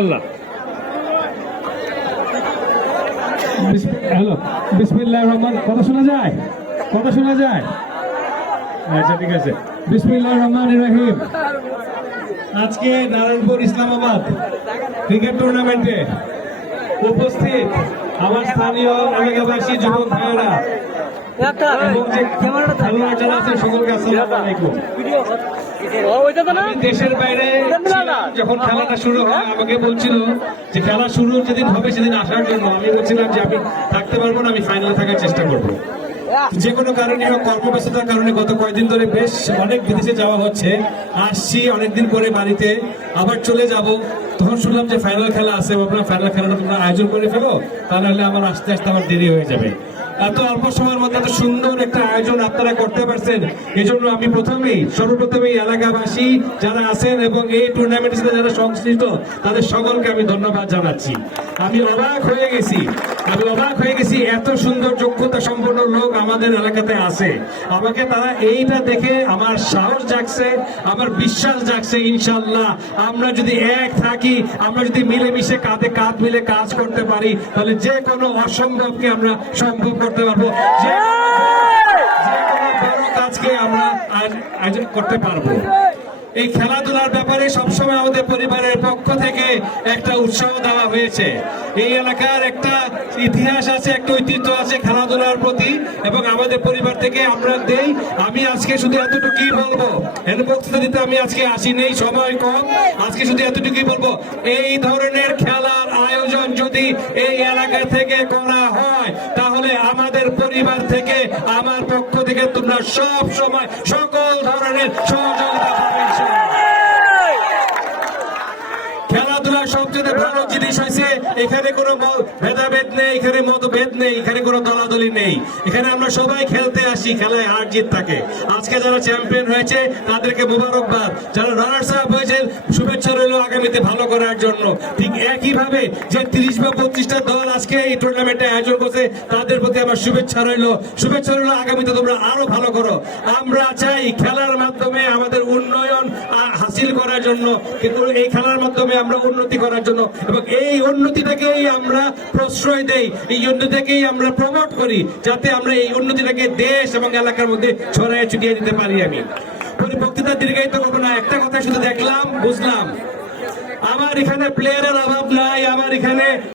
আল্লাহ। Hello, বিসমিল্লাহির রহমান। কথা শোনা যায়? কথা শোনা যায়? আচ্ছা, ঠিক আছে। বিসমিল্লাহির রহমানির রহিম। আজকে নারায়ণপুর ইসলামাবাদ ক্রিকেট টুর্নামেন্টে উপস্থিত আমার স্থানীয় এলাকাবাসী যুবক ভাইয়েরা এবং যে খেলোয়াড় যারা আছে সকলকে আসসালামু আলাইকুম। আমি দেশের বাইরে যখন খেলাটা শুরু হয় আমাকে বলছিল যে খেলা শুরু যেদিন হবে সেদিন আসার জন্য। আমি বলছিলাম যে আমি থাকতে পারবো না, আমি ফাইনালে থাকার চেষ্টা করবো। যে কোনো কারণে কর্মব্যস্ততার কারণে গত কয়েকদিন ধরে বেশ অনেক বিদেশে যাওয়া হচ্ছে। আসছি অনেকদিন পরে বাড়িতে, আবার চলে যাব। তখন শুনলাম যে ফাইনাল খেলা আছে, আপনার ফাইনাল খেলাটা তোমরা আয়োজন করে ফেলো, তাহলে আমার আস্তে আস্তে আমার দেরি হয়ে যাবে। এত অল্প সময়ের মধ্যে এত সুন্দর একটা আয়োজন আপনারা করতে পারছেন, এই জন্য আমি সর্বপ্রথমেই এলাকাবাসী যারা আছেন এবং এই টুর্নামেন্টের সাথে যারা সংশ্লিষ্ট তাদের সকলকে আমি ধন্যবাদ জানাচ্ছি। আমি অবাক হয়ে গেছি এত সুন্দর যোগ্যতা সম্পন্ন লোক আমাদের এলাকাতে আছে। আমাকে তারা এইটা দেখে আমার সাহস জাগছে, আমার বিশ্বাস জাগছে ইনশাল্লাহ আমরা যদি এক থাকি, আমরা যদি মিলেমিশে কাঁধে কাঁধ মিলে কাজ করতে পারি, তাহলে যে কোনো অসম্ভবকে আমরা সম্ভব করতে পারবো, যে কোনো বড় কাজকে আমরা আয়োজন করতে পারবো। এই খেলাধুলার ব্যাপারে সবসময় আমাদের পরিবারের পক্ষ থেকে একটা উৎসাহ দেওয়া হয়েছে। এই এলাকার একটা ইতিহাস আছে, একটা ঐতিহ্য আছে খেলাধুলার প্রতি, এবং আমাদের পরিবার থেকে আমরা দেই। আমি আজকে শুধু এতটুকুই বলবো, বক্তৃতা দিতে আমি আজকে আসি নেই, সময় কম। আজকে শুধু এতটুকুই বলবো, এই ধরনের খেলার আয়োজন যদি এই এলাকা থেকে করা হয়, তাহলে আমাদের পরিবার থেকে, আমার পক্ষ থেকে তোমরা সব সময় সকল ধরনের সহযোগিতা পাবে। খেলাধুলার সবচেয়ে ভালো জিনিস হয়েছে এখানে কোনো ভেদাভেদ নেই, এখানে মতভেদ নেই, এখানে কোনো দলাদলি নেই। এখানে আমরা সবাই খেলতে আসি, খেলায় হার জিত থাকে। আজকে যারা চ্যাম্পিয়ন হয়েছে তাদেরকে মোবারকবাদ, যারা রানার্স আপ হয়েছে শুভেচ্ছা রইল আগামীতে ভালো করার জন্য। ঠিক একইভাবে যে 30 বা 25টা দল আজকে এই টুর্নামেন্টে আয়োজন করছে তাদের প্রতি আমার শুভেচ্ছা রইল আগামীতে তোমরা আরো ভালো করো। আমরা চাই খেলার মাধ্যমে আমাদের উন্নয়ন হাসিল করার জন্য, কিন্তু এই খেলার মাধ্যমে আমরা উন্নতি করার জন্য, এবং এই উন্নতিটাকেই আমরা প্রশ্রয় দেই, এই উন্নতিটাকেই আমরা প্রমোট করি, যাতে আমরা এই উন্নতিটাকে দেশ এবং এলাকার মধ্যে ছড়ায় ছিটিয়ে দিতে পারি। আমি বক্তৃতা দীর্ঘায়িত করবো না, একটা কথা শুধু দেখলাম, বুঝলাম, আমার এখানে প্লেয়ারের অভাব নাই, আমার এখানে